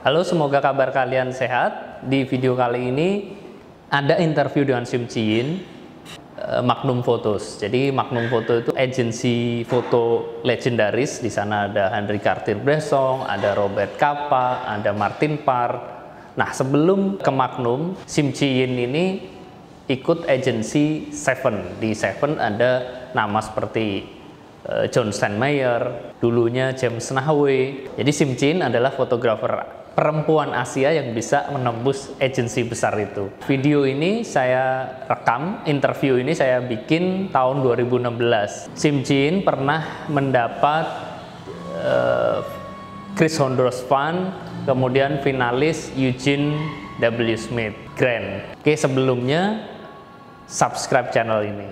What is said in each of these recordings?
Halo, semoga kabar kalian sehat. Di video kali ini ada interview dengan Chi Yin, Magnum Photos. Jadi Magnum Photo itu agensi foto legendaris. Di sana ada Henry Cartier-Bresson, ada Robert Capa, ada Martin Parr. Nah, sebelum ke Magnum, Chi Yin ini ikut agensi VII. Di VII ada nama seperti John Steinmeier, dulunya James Nawe. Jadi Chi Yin adalah fotografer perempuan Asia yang bisa menembus agensi besar itu. Video ini saya rekam, interview ini saya bikin tahun 2016. Chi Yin pernah mendapat Chris Hondo's Fund, kemudian finalis Eugene W. Smith Grant. Oke, sebelumnya subscribe channel ini.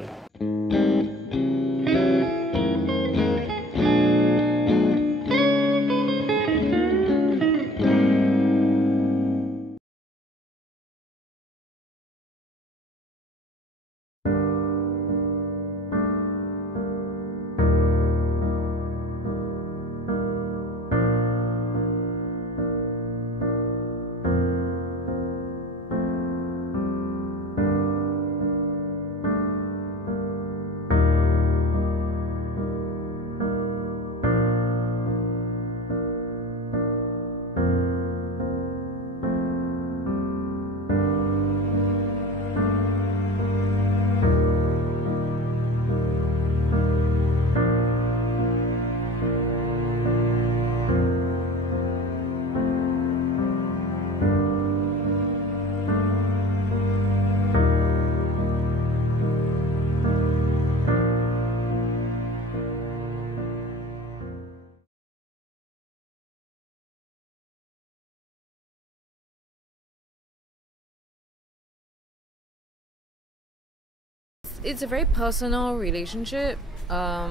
It's a very personal relationship. I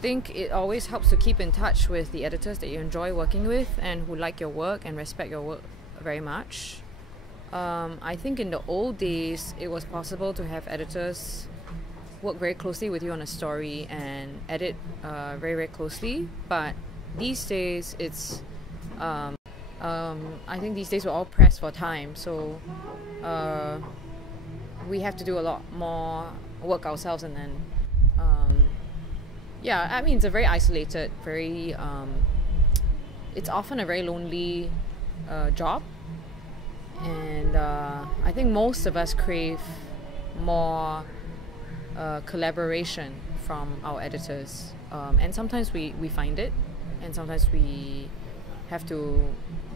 think it always helps to keep in touch with the editors that you enjoy working with and who like your work and respect your work very much. I think in the old days it was possible to have editors work very closely with you on a story and edit very, very closely, but these days it's I think these days we're all pressed for time, so we have to do a lot more work ourselves, and then yeah, I mean, it's a very isolated, very it's often a very lonely job, and I think most of us crave more collaboration from our editors, and sometimes we find it, and sometimes we have to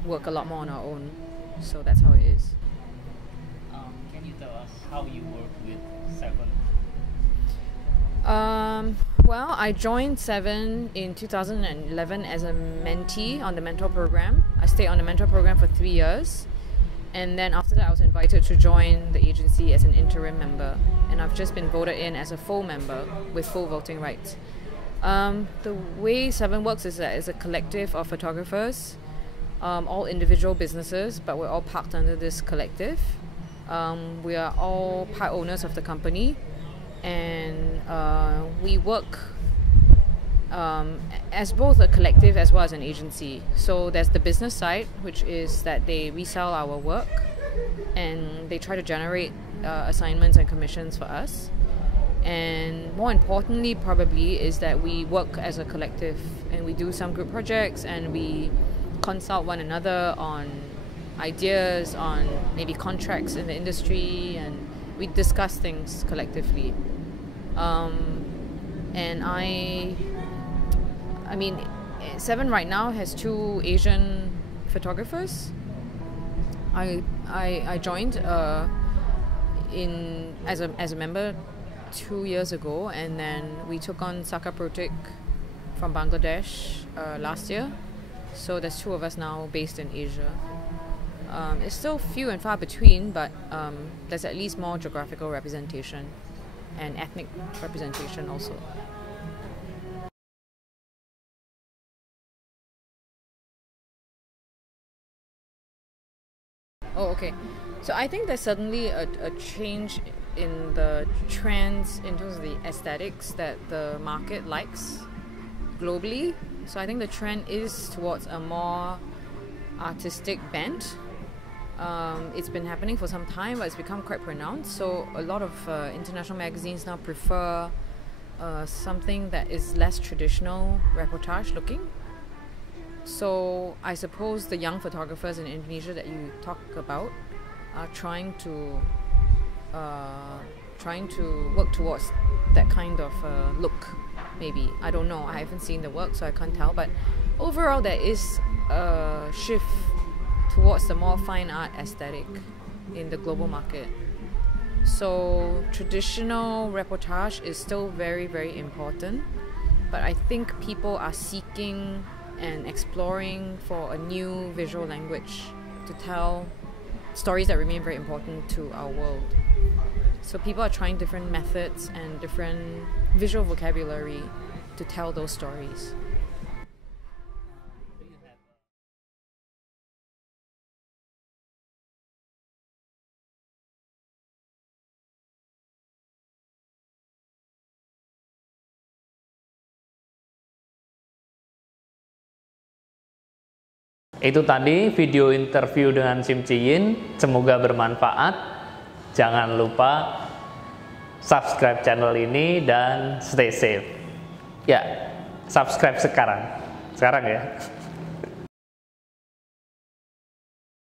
work a lot more on our own, so that's how it is. Can you tell us how you work with VII? Well, I joined VII in 2011 as a mentee on the mentor program. I stayed on the mentor program for 3 years, and then after that I was invited to join the agency as an interim member, and I've just been voted in as a full member with full voting rights. The way VII works is that it's a collective of photographers, all individual businesses, but we're all parked under this collective. We are all part owners of the company, and we work as both a collective as well as an agency. So there's the business side, which is that they resell our work and they try to generate assignments and commissions for us. And more importantly probably is that we work as a collective, and we do some group projects, and we consult one another on ideas, on maybe contracts in the industry, and we discuss things collectively. And I mean, VII right now has 2 Asian photographers. I joined in as a member 2 years ago, and then we took on Saka Protik from Bangladesh last year. So there's 2 of us now based in Asia. It's still few and far between, but there's at least more geographical representation and ethnic representation also. Oh, okay. So I think there's suddenly a change in the trends in terms of the aesthetics that the market likes globally. So I think the trend is towards a more artistic bent. It's been happening for some time, but it's become quite pronounced. So a lot of international magazines now prefer something that is less traditional reportage looking. So I suppose the young photographers in Indonesia that you talk about are trying to work towards that kind of look. Maybe, I don't know, I haven't seen the work, so I can't tell, but overall there is a shift towards the more fine art aesthetic in the global market. So traditional reportage is still very, very important, but I think people are seeking and exploring for a new visual language to tell stories that remain very important to our world. So people are trying different methods and different visual vocabulary to tell those stories. Itu tadi video interview dengan Chi Yin, semoga bermanfaat. Jangan lupa subscribe channel ini dan stay safe. Ya, subscribe sekarang ya.